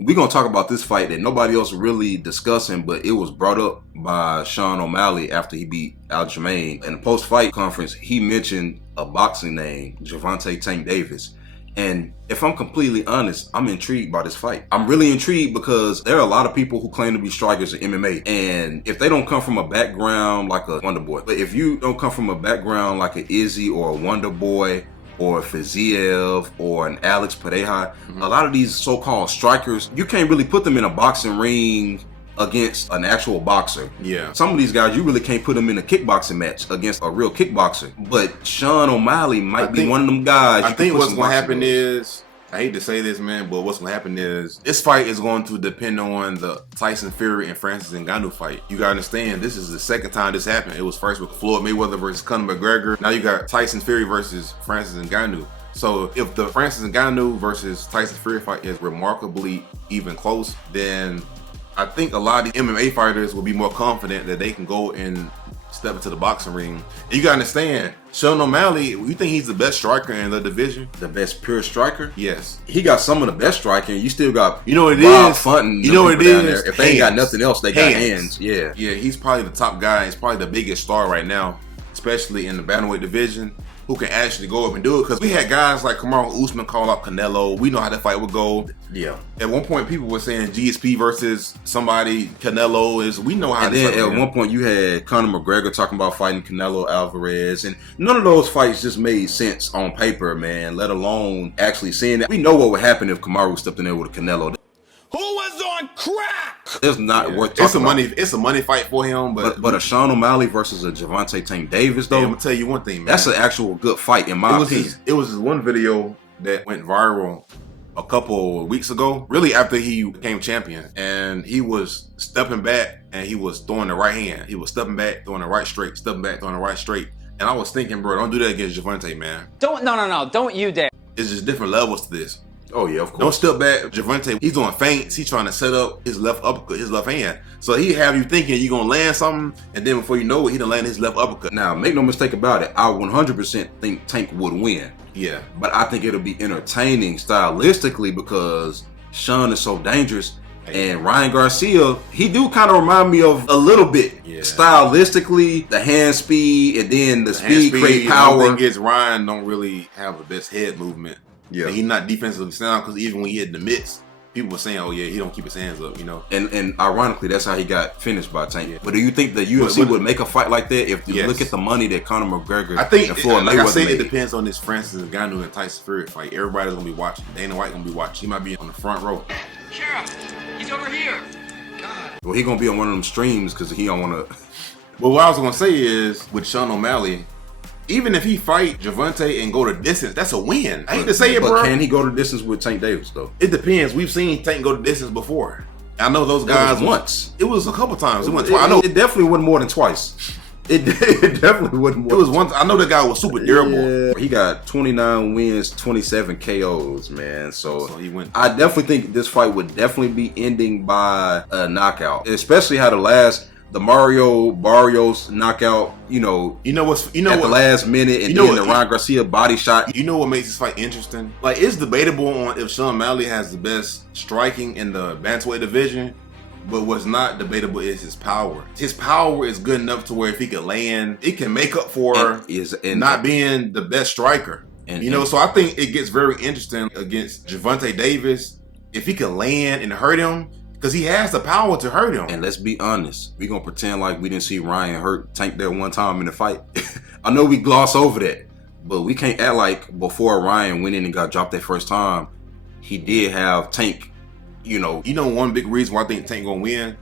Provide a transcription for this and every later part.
we're going to talk about this fight that nobody else really discussing, but it was brought up by Sean O'Malley after he beat Aljamain. In the post-fight conference, he mentioned a boxing name, Gervonta Tank Davis. And if I'm completely honest, I'm intrigued by this fight. I'm really intrigued because there are a lot of people who claim to be strikers in MMA. And if they don't come from a background like a Wonder Boy, but if you don't come from a background like an Izzy or a Wonder Boy or a Fiziev or an Alex Pereja, a lot of these so-called strikers, you can't really put them in a boxing ring against an actual boxer. Yeah. Some of these guys, you really can't put them in a kickboxing match against a real kickboxer. But Sean O'Malley might be one of them guys. I think what's going to happen is, I hate to say this, man, but what's going to happen is this fight is going to depend on the Tyson Fury and Francis Ngannou fight. You got to understand, this is the second time this happened. It was first with Floyd Mayweather versus Conor McGregor. Now you got Tyson Fury versus Francis Ngannou. So if the Francis Ngannou versus Tyson Fury fight is remarkably even close, then I think a lot of the MMA fighters will be more confident that they can go and step into the boxing ring. And you gotta understand, Sean O'Malley, you think he's the best striker in the division? The best pure striker? Yes. He got some of the best striking. You still got Rob Fonten. You know what it is? If they ain't got nothing else, they got hands. Yeah. Yeah, he's probably the top guy. He's probably the biggest star right now, especially in the bantamweight division, who can actually go up and do it. Because we had guys like Kamaru Usman call out Canelo. We know how that fight would go. Yeah. At one point, people were saying GSP versus somebody. Canelo is. We know how. And then at one point, you had Conor McGregor talking about fighting Canelo Alvarez, and none of those fights just made sense on paper, man. Let alone actually seeing that. We know what would happen if Kamaru stepped in there with a Canelo. Who was on crack? It's not worth talking about. It's a money fight for him, but a Sean O'Malley versus a Gervonta Tank Davis, though. I'm gonna tell you one thing, man. That's an actual good fight in my opinion. It was this one video that went viral a couple of weeks ago, really after he became champion, and he was stepping back and he was throwing the right hand. He was stepping back, throwing the right straight, stepping back, throwing the right straight. And I was thinking, bro, don't do that against Gervonta, man. No, don't you dare. It's just different levels to this. Oh yeah, of course. Don't step back. Gervonta, he's doing feints. He's trying to set up his left uppercut, his left hand. So he have you thinking you're gonna land something, and then before you know it, he done land his left uppercut. Now, make no mistake about it, I 100% think Tank would win. Yeah. But I think it'll be entertaining stylistically because Sean is so dangerous. And Ryan Garcia, he do kind of remind me of a little bit. Yeah. Stylistically, the hand speed, and then the speed create power. The thing is, Ryan don't really have the best head movement. Yeah. And he's not defensively sound because even when he hit the mitts, people were saying, oh yeah, he don't keep his hands up, you know. And ironically, that's how he got finished by Tank. Yeah. But do you think the UFC would make a fight like that if you look at the money that Conor McGregor and Floyd Mayweather like I said, made? It depends on this Francis Ngannou and Tyson Fury fight. Everybody's gonna be watching. Dana White gonna be watching. He might be on the front row. Sheriff, he's over here. God. Well, he gonna be on one of them streams because he don't want to. Well, what I was gonna say is with Sean O'Malley, even if he fight Gervonta and go to distance, that's a win. I hate to say it, bro. But can he go to distance with Tank Davis, though? It depends. We've seen Tank go to distance before. I know those guys once. It was a couple times. It went twice. I know it definitely wasn't more than twice. It definitely wasn't more. It was once. I know that guy was super durable. Yeah. He got 29 wins, 27 KOs, man. So he went. I definitely think this fight would definitely be ending by a knockout, especially how the Mario Barrios knockout, at the last minute, and then the Ryan Garcia body shot. You know what makes this fight interesting? Like, it's debatable on if Sean O'Malley has the best striking in the bantamweight division, but what's not debatable is his power. His power is good enough to where if he can land, it can make up for not being the best striker. So I think it gets very interesting against Gervonta Davis if he can land and hurt him. Because he has the power to hurt him. And let's be honest, we're going to pretend like we didn't see Ryan hurt Tank that one time in the fight. I know we gloss over that, but we can't act like before Ryan went in and got dropped that first time, he did have Tank, one big reason why I think Tank going to win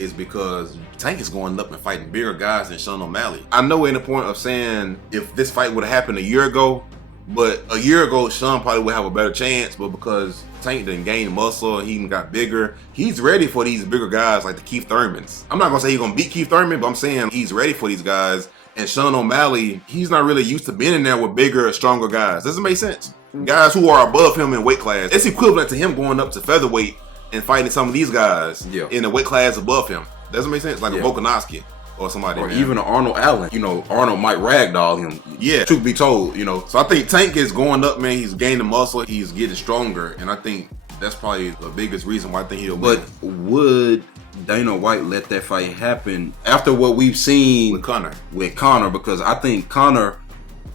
is because Tank is going up and fighting bigger guys than Sean O'Malley. I know in the point of saying if this fight would have happened a year ago, but a year ago, Sean probably would have a better chance, but because Tank didn't gain muscle, he even got bigger, he's ready for these bigger guys like the Keith Thurmans. I'm not going to say he's going to beat Keith Thurman, but I'm saying he's ready for these guys. And Sean O'Malley, he's not really used to being in there with bigger, stronger guys. Doesn't make sense. Guys who are above him in weight class. It's equivalent to him going up to featherweight and fighting some of these guys in the weight class above him. Doesn't make sense? Like a Volkanovski. Or somebody, or even an Arnold Allen. Arnold might ragdoll him. Yeah. Truth be told, So I think Tank is going up, man. He's gaining muscle. He's getting stronger. And I think That's probably the biggest reason why I think he'll win. But would Dana White let that fight happen after what we've seen With Conor? Because I think Conor,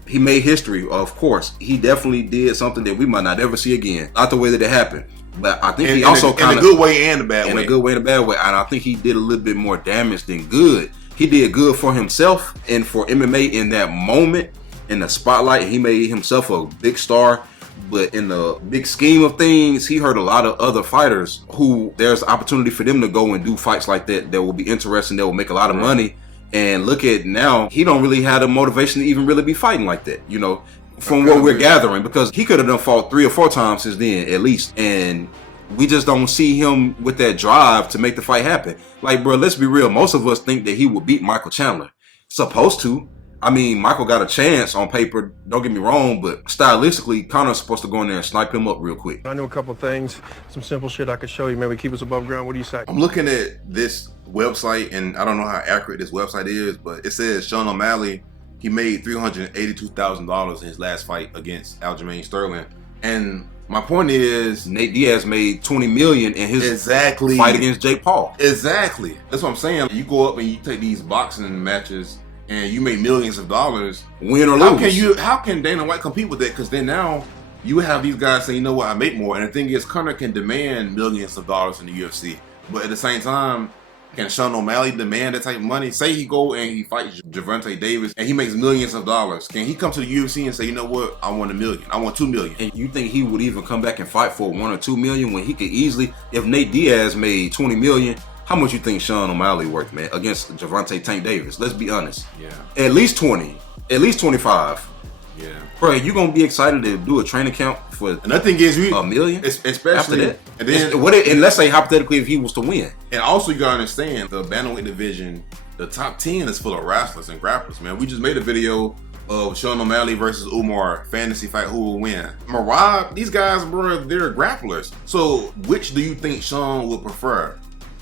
he made history, of course. He definitely did something that we might not ever see again. Not the way that it happened. But I think he also kind of... In a good way and a bad way. In a good way and a bad way. And I think he did a little bit more damage than good. He did good for himself and for MMA in that moment, in the spotlight. He made himself a big star. But in the big scheme of things, he hurt a lot of other fighters who there's opportunity for them to go and do fights like that will be interesting, that will make a lot of money. And look at now, he don't really have the motivation to even really be fighting like that, you know, from what we're gathering, because he could have done fought 3 or 4 times since then, at least. And we just don't see him with that drive to make the fight happen. Like, bro, let's be real. Most of us think that he would beat Michael Chandler. Supposed to. I mean, Michael got a chance on paper, don't get me wrong, but stylistically, Conor's supposed to go in there and snipe him up real quick. I know a couple of things, some simple shit I could show you, maybe keep us above ground. What do you say? I'm looking at this website, and I don't know how accurate this website is, but it says Sean O'Malley, he made $382,000 in his last fight against Aljamain Sterling. And my point is, Nate Diaz made $20 million in his fight against Jake Paul. Exactly. That's what I'm saying. You go up and you take these boxing matches and you make millions of dollars, win or lose. How can Dana White compete with that? Because then now you have these guys say, you know what, I make more. And the thing is, Conor can demand millions of dollars in the UFC, but at the same time, can Sean O'Malley demand that type of money? Say he go and he fights Gervonta Davis and he makes millions of dollars. Can he come to the UFC and say, you know what, I want $1 million, I want $2 million? And you think he would even come back and fight for $1 or $2 million when he could easily, if Nate Diaz made $20 million, how much you think Sean O'Malley worth, man, against Gervonta Tank Davis? Let's be honest. Yeah. At least 20. At least 25. Yeah. Bro, you gonna be excited to do a training camp for another thing is $1 million? Especially after that. And then and let's say hypothetically if he was to win. And also you gotta understand the bantamweight division, the top 10 is full of wrestlers and grapplers, man. We just made a video of Sean O'Malley versus Umar, fantasy fight, who will win. Marab, these guys, bro, they're grapplers. So which do you think Sean would prefer?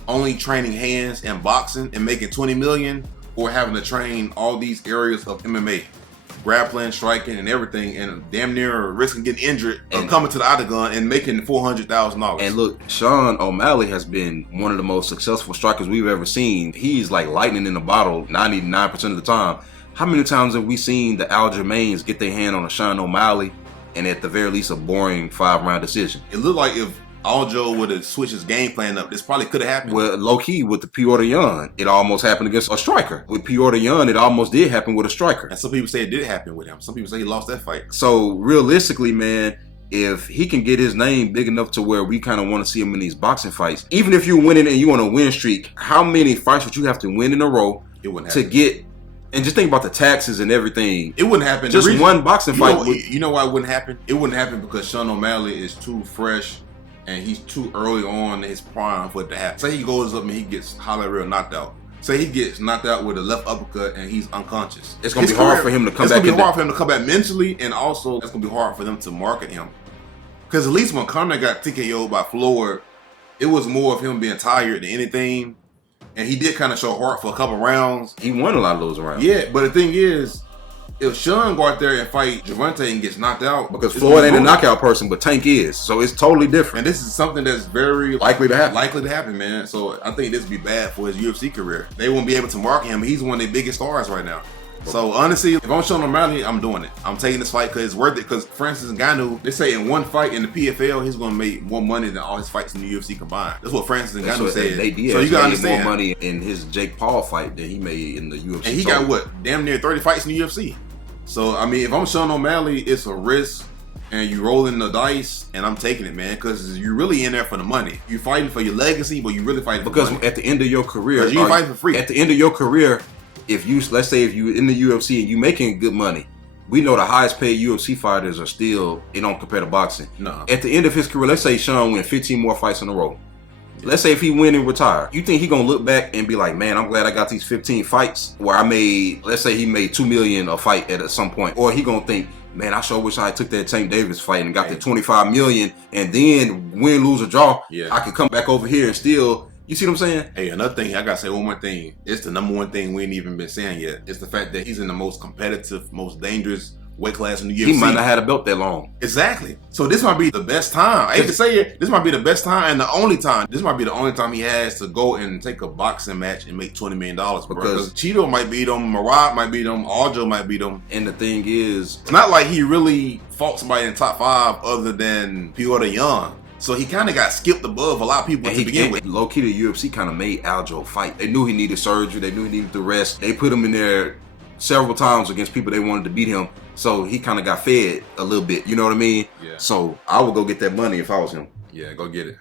Only training hands and boxing and making $20 million, or having to train all these areas of MMA, grappling, striking, and everything, and damn near risking getting injured and coming to the octagon and making $400,000. And look, Sean O'Malley has been one of the most successful strikers we've ever seen. He's like lightning in the bottle 99% of the time. How many times have we seen the Aljamains get their hand on a Sean O'Malley and at the very least a boring 5-round decision? It looked like if Aljo would have switched his game plan up, this probably could have happened. Well, low-key, with the Piotr Jan, it almost happened against a striker. With Piotr Jan, it almost did happen with a striker. And some people say it did happen with him. Some people say he lost that fight. So, realistically, man, if he can get his name big enough to where we kind of want to see him in these boxing fights, even if you're winning and you on a win streak, how many fights would you have to win in a row to get... And just think about the taxes and everything. It wouldn't happen. Just one boxing fight. You know why it wouldn't happen? It wouldn't happen because Sean O'Malley is too fresh and he's too early on in his prime for it to happen. Say he goes up and he gets highly real knocked out. Say he gets knocked out with a left uppercut and he's unconscious. It's going to be hard for him to come back. It's going to be hard for him to come back mentally, and also it's going to be hard for them to market him. Because at least when Conor got TKO'd by Floyd, it was more of him being tired than anything. And he did kind of show heart for a couple rounds. He won a lot of those rounds. Yeah, but the thing is, if Sean go out there and fight Gervonta and gets knocked out, because Floyd ain't a knockout person, but Tank is, so it's totally different. And this is something that's very likely to happen. Man. So I think this would be bad for his UFC career. They won't be able to market him. He's one of their biggest stars right now. So honestly, if I'm Sean O'Malley, I'm doing it. I'm taking this fight because it's worth it. Because Francis Ngannou, they say in one fight in the PFL, he's going to make more money than all his fights in the UFC combined. That's what Francis Ngannou said. So you got to understand, more money in his Jake Paul fight than he made in the UFC. And he got what, damn near 30 fights in the UFC. So I mean, if I'm Sean O'Malley, it's a risk, and you rolling the dice, and I'm taking it, man, because you're really in there for the money. You're fighting for your legacy, but you really fighting for because money. At the end of your career, you fighting for free. At the end of your career, let's say if you in the UFC and you making good money, we know the highest paid UFC fighters are still, they don't compare to boxing. No. At the end of his career, let's say Sean win 15 more fights in a row. Let's say if he win and retire, you think he gonna look back and be like, man, I'm glad I got these 15 fights where I made, let's say he made $2 million a fight at some point, or he gonna think, man, I sure wish I took that Tank Davis fight and got the $25 million, and then win, lose, or draw, I could come back over here and still. You see what I'm saying? Hey, another thing, I gotta say one more thing. It's the number one thing we ain't even been saying yet. It's the fact that he's in the most competitive, most dangerous weight class in the UFC. He might not have had a belt that long. Exactly. So this might be the best time. I hate to say it, this might be the best time and the only time. This might be the only time he has to go and take a boxing match and make $20 million. Because Cheeto might beat him, Marad might beat him, Aljo might beat him. And the thing is, it's not like he really fought somebody in the top 5 other than Piotr Jan. So he kind of got skipped above a lot of people to begin with. Low key, the UFC kind of made Aljo fight. They knew he needed surgery. They knew he needed the rest. They put him in there several times against people they wanted to beat him. So he kind of got fed a little bit. You know what I mean? Yeah. So I would go get that money if I was him. Yeah, go get it.